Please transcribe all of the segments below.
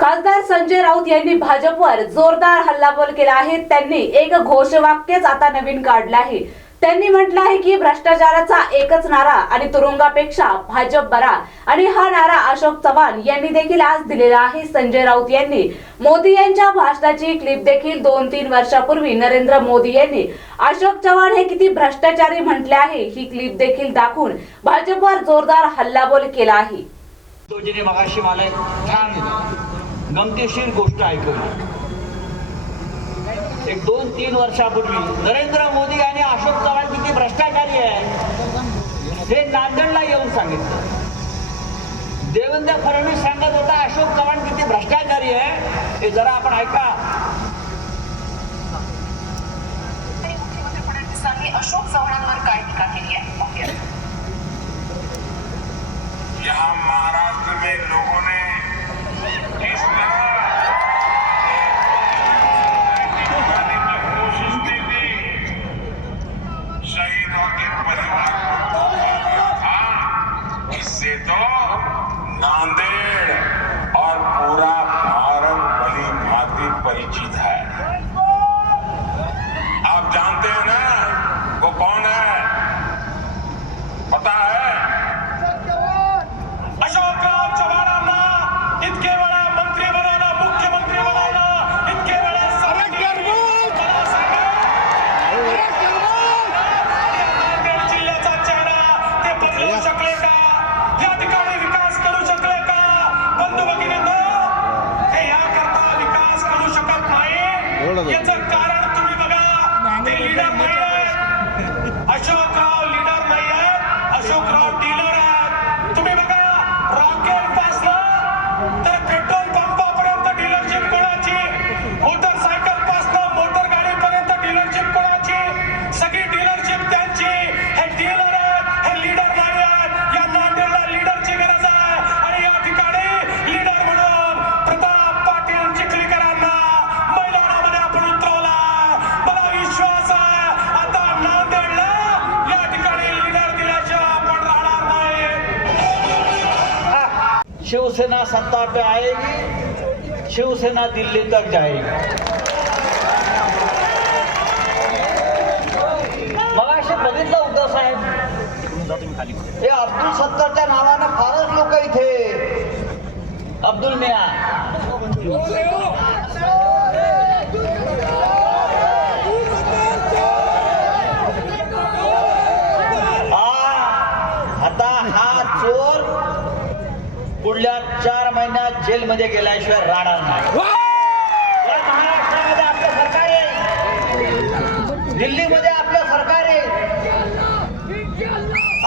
खासदार संजय राऊत यांनी भाजपवर जोरदार हल्लाबोल केला आहे. त्यांनी एक घोषवाक्यच आता नवीन काढलं आहे. त्यांनी म्हटलं आहे की भ्रष्टाचाराचा एकच नारा आणि तुरुंगापेक्षा भाजप बरा. आणि हा नारा अशोक चव्हाण यांनी देखील आज दिलेला आहे. संजय राऊत यांनी मोदी यांच्या भाषणाची क्लिप देखील दोन तीन वर्षापूर्वी नरेंद्र मोदी यांनी. अशोक चव्हाण हे किती भ्रष्टाचारी म्हटले आहे ही क्लिप देखील दाखवून भाजपवर जोरदार हल्लाबोल केला आहे. गमतीशीर गोष्ट ऐकवली एक दोन तीन वर्षापूर्वी नरेंद्र मोदी आणि अशोक चव्हाण किती भ्रष्टाचारी आहे हे नांदेडला येऊन सांगितलं. देवेंद्र फडणवीस सांगत होता अशोक चव्हाण किती भ्रष्टाचारी आहे हे जरा आपण ऐका. तरी मुख्यमंत्री फडणवीसांनी अशोक चव्हाणांवर काय टीका केली आहे. यहाँ महाराष्ट्र में लोगों ने non Cuidado, शिवसेना सत्ता पे आएगी शिवसेना दिल्ली तक जाएगी। बघितलं उद्धव साहेब। हे अब्दुल सत्तारच्या नावानं फारच लोक इथे अब्दुल मिया हा, आता हा चोर पुढल्या चार महिन्यात जेलमध्ये गेल्याशिवाय राहणार नाही. या महाराष्ट्रामध्ये आपलं सरकार आहे दिल्लीमध्ये आपलं सरकार आहे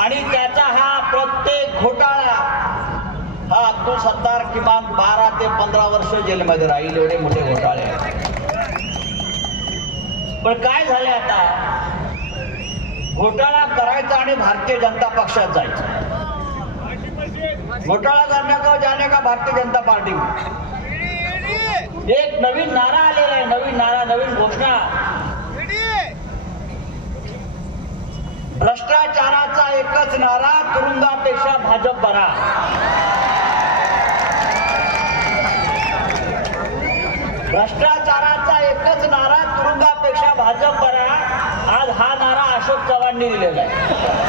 आणि त्याचा हा प्रत्येक घोटाळा हा अब्दुल सत्तार किमान बारा ते पंधरा वर्ष जेलमध्ये राहील एवढे मोठे घोटाळे. पण काय झाले आता? घोटाळा करायचा आणि भारतीय जनता पक्षात जायचं. घोटाळा करने का जाने का भारतीय जनता पार्टी। एक नवीन नारा आलेला आहे नवीन नारा नवीन घोषणा। भ्रष्टाचाराचा एकच नारा तुरुंगापेक्षा भाजप बरा। भ्रष्टाचाराचा एकच नारा तुरुंगापेक्षा भाजप बरा। आज हा नारा अशोक चव्हाणनी दिलेला आहे.